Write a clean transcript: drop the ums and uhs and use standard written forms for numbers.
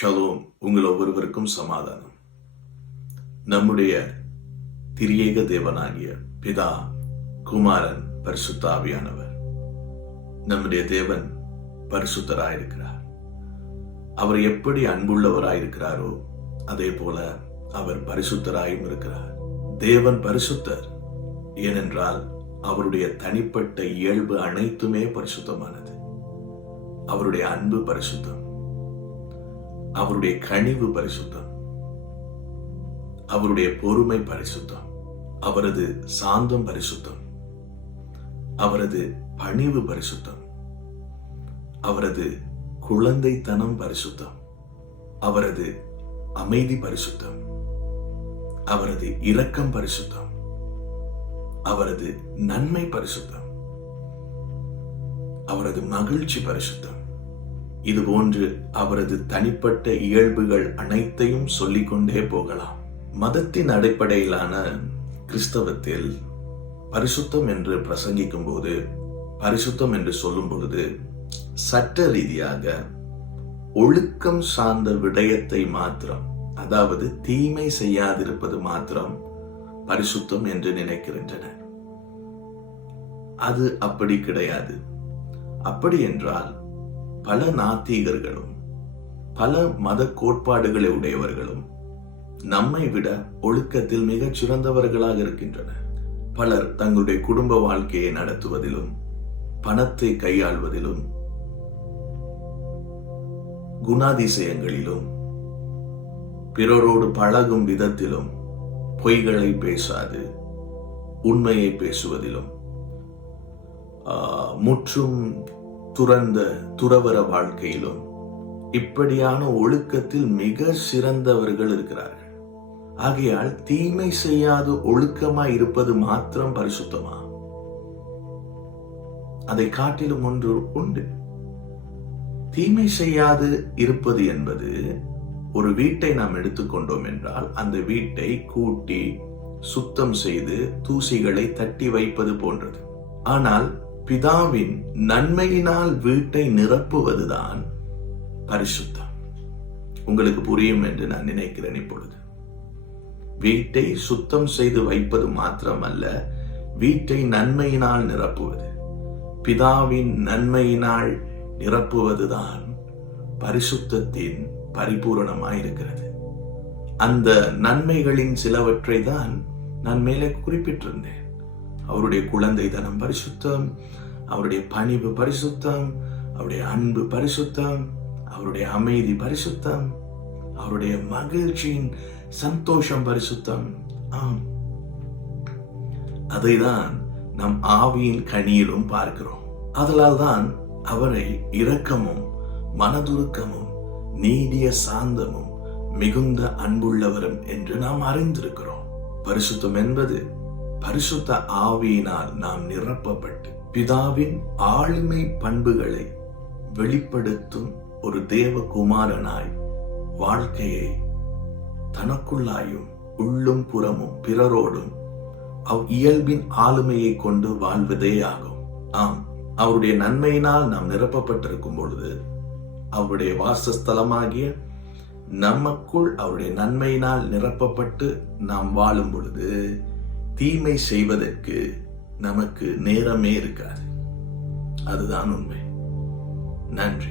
Shalom. உங்கள் ஒவ்வொருவருக்கும் சமாதானம். நம்முடைய திரியேக தேவனாகிய பிதா, குமாரன், பரிசுத்த ஆவியானவர். நம்முடைய தேவன் பரிசுத்தராயிருக்கிறார். அவர் எப்படி அன்புள்ளவராயிருக்கிறாரோ அதே போல அவர் பரிசுத்தராயும் இருக்கிறார். தேவன் பரிசுத்தர். ஏனென்றால் அவருடைய தனிப்பட்ட இயல்பு அனைத்துமே பரிசுத்தமானது. அவருடைய அன்பு பரிசுத்தம், அவருடைய கனிவு பரிசுத்தம், அவருடைய பொறுமை பரிசுத்தம், அவரது சாந்தம் பரிசுத்தம், அவரது பணிவு பரிசுத்தம், அவரது குழந்தைத்தனம் பரிசுத்தம், அவரது அமைதி பரிசுத்தம், அவரது இரக்கம் பரிசுத்தம், அவரது நன்மை பரிசுத்தம், அவரது மகிழ்ச்சி பரிசுத்தம். இது போன்று அவரது தனிப்பட்ட இயல்புகள் அனைத்தையும் சொல்லிக்கொண்டே போகலாம். மதத்தின் அடிப்படையிலான கிறிஸ்தவத்தில் பரிசுத்தம் என்று பிரசங்கிக்கும் போது, பரிசுத்தம் என்று சொல்லும் பொழுது சட்ட ரீதியாக ஒழுக்கம் சார்ந்த விடயத்தை மாத்திரம், அதாவது தீமை செய்யாதிருப்பது மாத்திரம் பரிசுத்தம் என்று நினைக்கின்றனர். அது அப்படி கிடையாது. அப்படி என்றால் பல நாத்திகர்களும் பல மத கோட்பாடுகளை உடையவர்களும் நம்மை விட ஒழுக்கத்தில் மிகச் சிறந்தவர்களாக இருக்கின்றனர். பலர் தங்களுடைய குடும்ப வாழ்க்கையை நடத்துவதிலும், பணத்தை கையாள்வதிலும், குணாதிசயங்களிலும், பிறரோடு பழகும் விதத்திலும், பொய்களை பேசாது உண்மையை பேசுவதிலும், முற்றும் துறந்த துறவர வாழ்க்கையிலும் இப்படியான ஒழுக்கத்தில் மிக சிறந்தவர்கள் இருக்கிறார்கள். ஆகையால் தீமை செய்யாது ஒழுக்கமாய் இருப்பது மாத்திரம் பரிசுத்தமா? அதை காட்டிலும் ஒன்று உண்டு. தீமை செய்யாது இருப்பது என்பது, ஒரு வீட்டை நாம் எடுத்துக்கொண்டோம் என்றால் அந்த வீட்டை கூட்டி சுத்தம் செய்து தூசிகளை தட்டி வைப்பது போன்றது. ஆனால் பிதாவின் நன்மையினால் வீட்டை நிரப்புவதுதான் பரிசுத்தம். உங்களுக்கு புரியும் என்று நான் நினைக்கிறேன். இப்பொழுது வீட்டை சுத்தம் செய்து வைப்பது மாத்திரமல்ல, வீட்டை நன்மையினால் நிரப்புவது, பிதாவின் நன்மையினால் நிரப்புவதுதான் பரிசுத்தத்தின் பரிபூரணமாயிருக்கிறது. அந்த நன்மைகளின் சிலவற்றை தான் நான் மேலே குறிப்பிட்டிருந்தேன். அவருடைய குழந்தைத்தனம் பரிசுத்தம், அவருடைய பணிவு பரிசுத்தம், அவருடைய அன்பு பரிசுத்தம், அவருடைய அமைதி பரிசுத்தம், அவருடைய மகிழ்ச்சியின் சந்தோஷம் பரிசுத்தம். ஆம், அதைதான் நம் ஆவியின் கனியிலும் பார்க்கிறோம். அதனால் தான் அவரை இரக்கமும் மனதுருக்கமும் நீடிய சாந்தமும் மிகுந்த அன்புள்ளவரும் என்று நாம் அறிந்திருக்கிறோம். பரிசுத்தம் என்பது பரிசுத்த ஆவியினால் நாம் நிரப்பப்பட்டு பிதாவின் ஆளுமை பண்புகளை வெளிப்படுத்தும் ஒரு தேவகுமாரனாய் வாழ்க்கையை தனக்குள்ளாயும் உள்ளும் புறமும் பிறரோடும் இயல்பின் ஆளுமையை கொண்டு வாழ்வதே ஆகும். ஆம், அவருடைய நன்மையினால் நாம் நிரப்பப்பட்டிருக்கும் பொழுது, அவருடைய வாசஸ்தலமாகிய நமக்குள் அவருடைய நன்மையினால் நிரப்பப்பட்டு நாம் வாழும் பொழுது தீமை செய்வதற்கு நமக்கு நேரமே இருக்காது. அதுதான் உண்மை. நன்றி.